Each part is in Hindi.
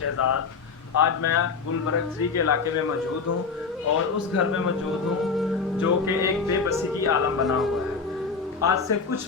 शहजाद। आज मैं गुलबर्ग 3 के इलाके में मौजूद हूँ और उस घर में मौजूद हूँ जो कि एक बेबसी की आलम बना हुआ है। आज से कुछ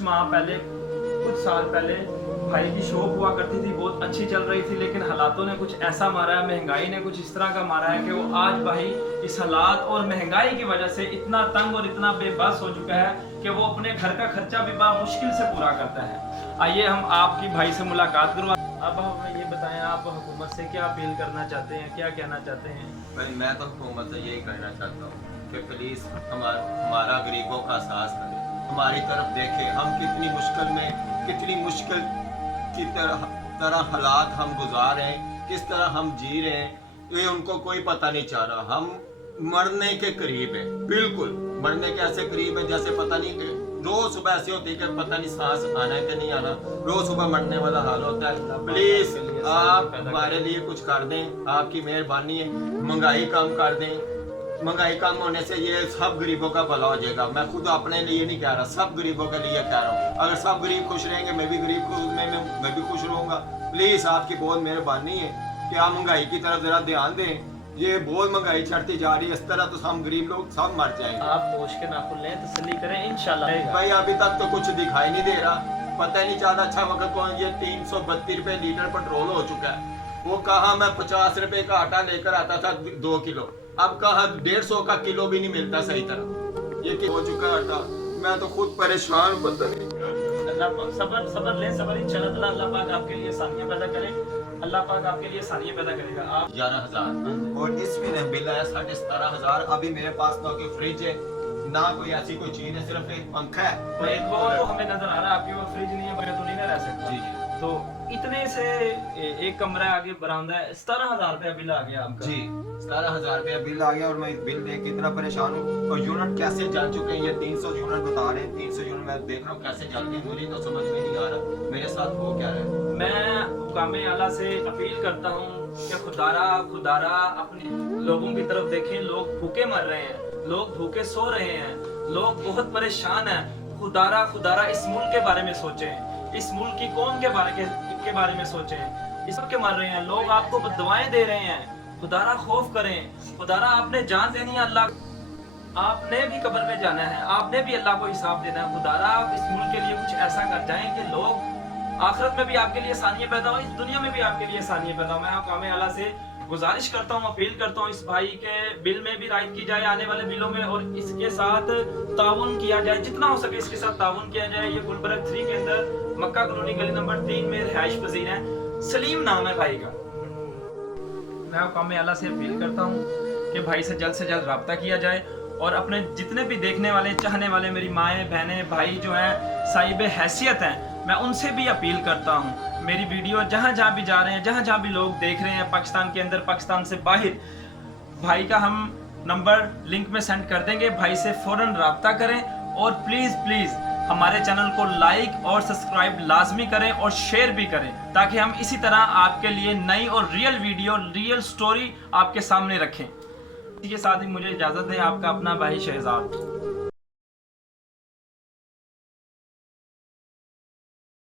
साल पहले भाई की शॉप हुआ करती थी, बहुत अच्छी चल रही थी, लेकिन हालातों ने कुछ ऐसा मारा है, महंगाई ने कुछ इस तरह का मारा है कि वो आज भाई इस हालात और महंगाई की वजह से इतना तंग और इतना बेबस हो चुका है कि वो अपने घर का खर्चा भी बड़ा मुश्किल से पूरा करता है। आइए हम आपकी भाई से मुलाकात करवा। अब हमें ये बताएं, आप हुकूमत से क्या अपील करना चाहते हैं, क्या कहना चाहते हैं? भाई मैं तो हुकूमत से यही कहना चाहता हूँ कि प्लीज़ हमारा गरीबों का एहसास करें, हमारी तरफ देखें। हम कितनी मुश्किल की तरह हालात हम गुजार रहे हैं, किस तरह हम जी रहे हैं, ये उनको कोई पता नहीं चल रहा। हम मरने के करीब हैं, बिल्कुल मरने के ऐसे करीब है जैसे पता नहीं कि रोज सुबह ऐसी होती है कि पता नहीं सांस आना है कि नहीं आना, रोज सुबह मरने वाला हाल होता है। प्लीज आप हमारे लिए कुछ कर दें, आपकी मेहरबानी है। महंगाई कम कर दें, महंगाई कम होने से ये सब गरीबों का भला हो जाएगा। मैं खुद अपने लिए नहीं कह रहा, सब गरीबों के लिए कह रहा हूँ। अगर सब गरीब खुश रहेंगे, मैं भी मैं भी खुश रहूंगा। प्लीज आपकी बहुत मेहरबानी है कि आप महंगाई की तरफ जरा ध्यान दें। ये बहुत महंगाई चढ़ती जा रही है, इस तरह तो हम गरीब लोग सब मर जाएंगे। आप पोष के नाखुन लें, तसल्ली करें, इंशाल्लाह। भाई अभी तक तो कुछ दिखाई नहीं दे रहा, पता ही नहीं चलता अच्छा वक्त कौन। ये 332 रुपए लीटर पेट्रोल हो चुका है। वो कहा मैं 50 रुपए का आटा लेकर आता था 2 किलो, अब कहा 150 का किलो भी नहीं मिलता सही तरह। ये हो चुका है आटा, मैं तो खुद परेशान हूँ। पता नहीं, सबर लें, सबर इंशाल्लाह अल्लाह पाक आपके लिए आसानियां पैदा करे, अल्लाह पाक आपके लिए आसानियां पैदा करेगा। आप 11,000 और इस महीने बिल आया 17,500। अभी मेरे पास ना कोई फ्रिज है ना कोई ऐसी कोई चीज है, सिर्फ एक पंखा है। तो एक वो तो हमें नजर आ रहा है, आपकी वो फ्रिज नहीं है, बगैर तो नहीं ना रह सकता। जी तो इतने से एक कमरा आगे बरामदा है, 17,000 रुपया बिल आ गया आपका। जी 17,000 रुपया बिल आ गया और मैं इस बिल देख के इतना परेशान हूँ। और यूनिट कैसे जल चुके हैं, ये 300 यूनिट बता रहे हैं। 300 यूनिट मैं देख रहा हूँ कैसे जल गए, मुझे तो समझ में नहीं आ रहा मेरे साथ हो क्या रहा है। मैं हुकामे आला से अपील करता हूँ कि खुदारा अपने लोगों की तरफ देखें। लोग भूखे मर रहे हैं, लोग भूखे सो रहे हैं, लोग बहुत परेशान हैं। खुदारा इस मुल्क के बारे में सोचें, इस मुल्क की कौम के बारे में सोचें। इस के मर रहे हैं लोग, आपको दुआएं दे रहे हैं। खुदारा खौफ करें। खुदारा आपने जान देनी है, अल्लाह आपने भी कब्र में जाना है, आपने भी अल्लाह को हिसाब देना है। खुदारा आप इस मुल्क के लिए कुछ ऐसा कर जाएं कि लोग आखिरत में भी आपके लिए आसानियां पैदा हो, इस दुनिया में भी आपके लिए आसानियां पैदा हो। मैं हुकामे आला से गुजारिश करता हूँ, अपील करता हूँ, इस भाई के बिल में भी राहत की जाए, आने वाले बिलों में, और इसके साथ ताउन किया जाए, जितना हो सके इसके साथ ताउन किया जाए। ये गुलबर्ग 3 के अंदर मक्का कॉलोनी गली नंबर 3 में रिहाइश पजीर है। सलीम नाम है भाई का। मैं हुकामे आला से अपील करता हूँ कि भाई से जल्द रब्ता किया जाए, और अपने जितने भी देखने वाले चाहने वाले मेरी माएँ बहनें भाई जो हैं साहिब हैसियत हैं, मैं उनसे भी अपील करता हूँ। मेरी वीडियो जहाँ भी जा रहे हैं, जहाँ भी लोग देख रहे हैं, पाकिस्तान के अंदर पाकिस्तान से बाहर, भाई का हम नंबर लिंक में सेंड कर देंगे। भाई से फ़ौरन रब्ता करें, और प्लीज़ हमारे चैनल को लाइक और सब्सक्राइब लाजमी करें और शेयर भी करें, ताकि हम इसी तरह आपके लिए नई और रियल वीडियो, रियल स्टोरी आपके सामने रखें। इसी के साथ ही मुझे इजाज़त है, आपका अपना भाई शहजाद।